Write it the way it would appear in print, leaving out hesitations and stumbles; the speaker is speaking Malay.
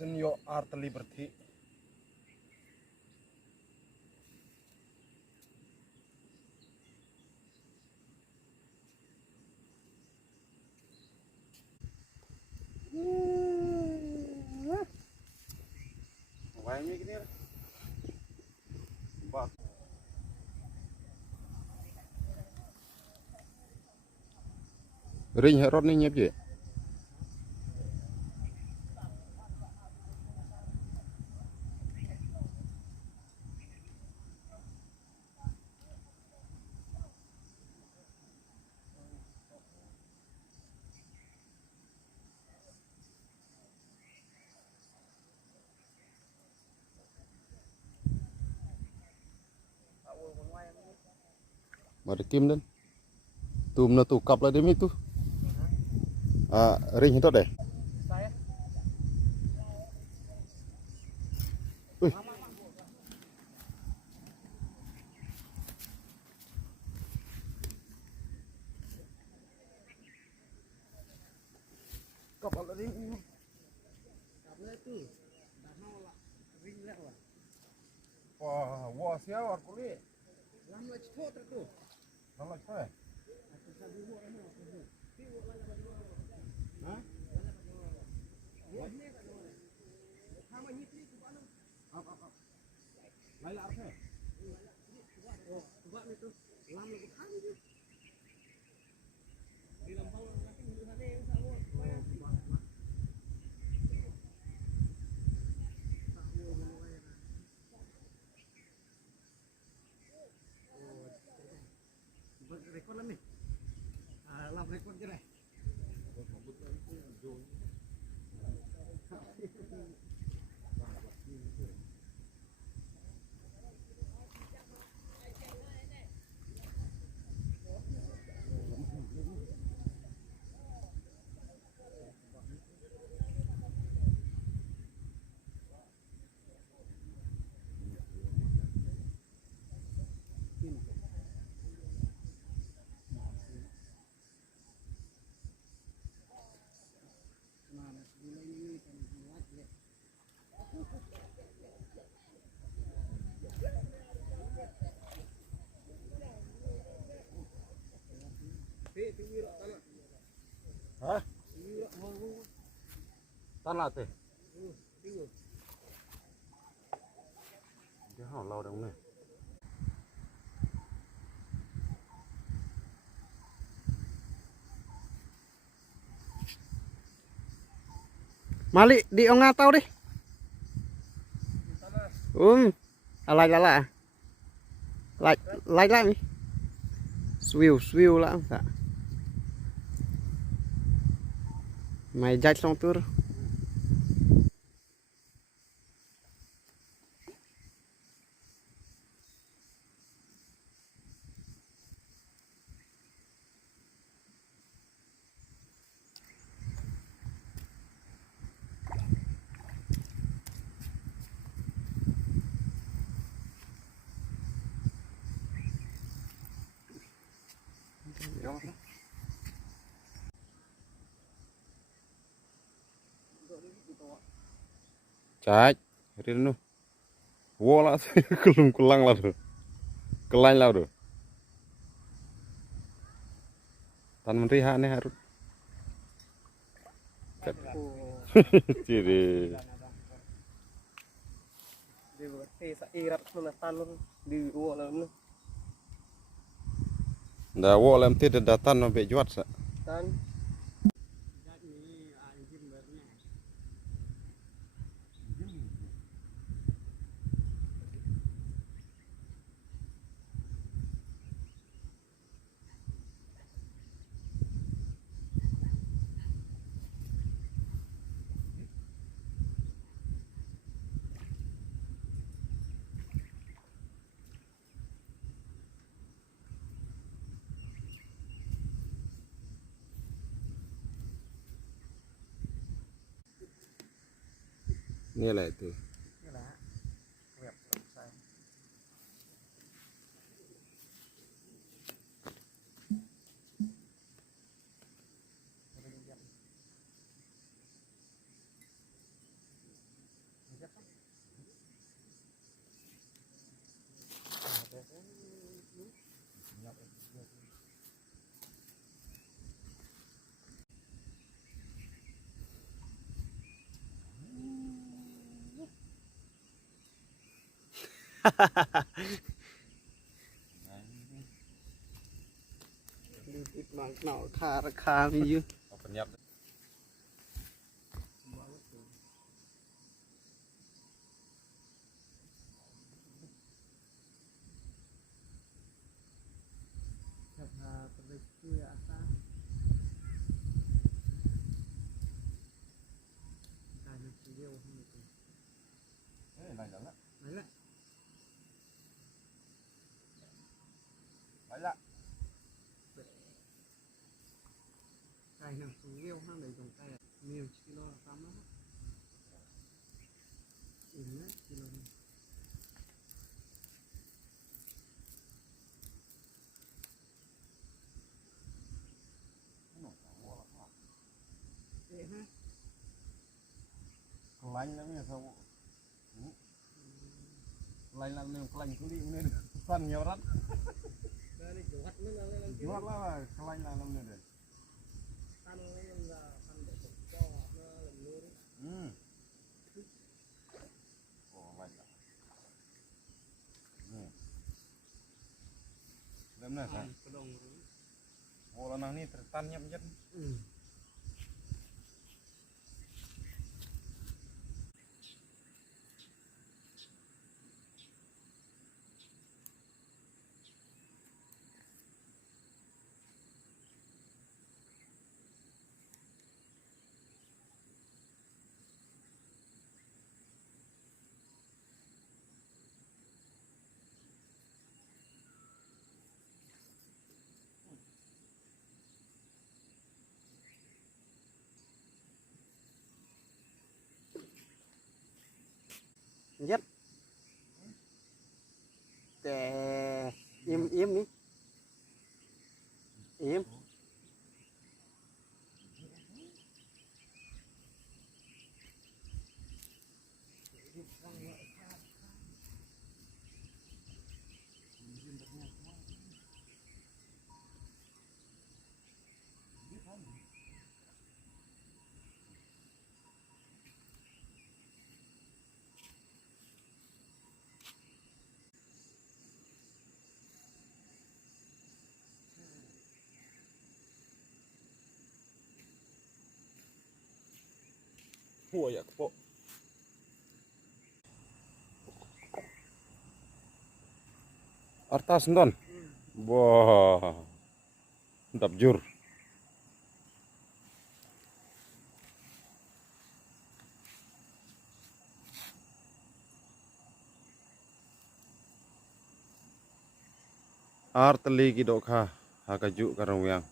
Senyo Art Liberty. Why me gini? Bak. Ring herot ni nyep je. Mari kim dan. Tum na tu kap lah demi tu. Ring itu deh. Wih. Kap lah ring ini. Kap lah tu. Dah mau lah ring lah. Wah, wah siapa kulit? Lam lah cepat tu. Lam lah cepat. Hah? Laila apa? Oh, coba itu. Lam lagi kali tu. Di lampau nanti di sana yang sama. Rekod lah ni. Lam rekod je dah. Hah? Tanah teh. Dia lau dong ni. Malik di ong tao đi. Lại lại. Lại lại. Swill lah. Mày dạch xong tur. Cai, hari nu, wola kelum kelang lah tu, kelain lah tu. Tan menteri hak ni harus. Ciri. Dah wola mesti datang sampai juat sa. Ni lah itu. Đi tít mạng nọ khá mi dư. Cái nào xuống yêu hang đấy trong tay nhiều kilo là tám á, kilo này. Vậy ha? Lạnh lắm nha sao? Lạnh lắm nên lạnh cứ đi nên phân nhiều lắm. Đây kiểu hắt nữa là lên kia. Hắt là lạnh là làm nữa đấy. Ăn lên là ăn để cho nó làm luôn. Ồ lạnh lắm. Làm này sao? Ồ là năng này tan nhấp nhất. Nhất để im đi im Hùa ya po. Artas ndon. Wah. Mantap jur. Arteli ki dokha hakaju karang yang.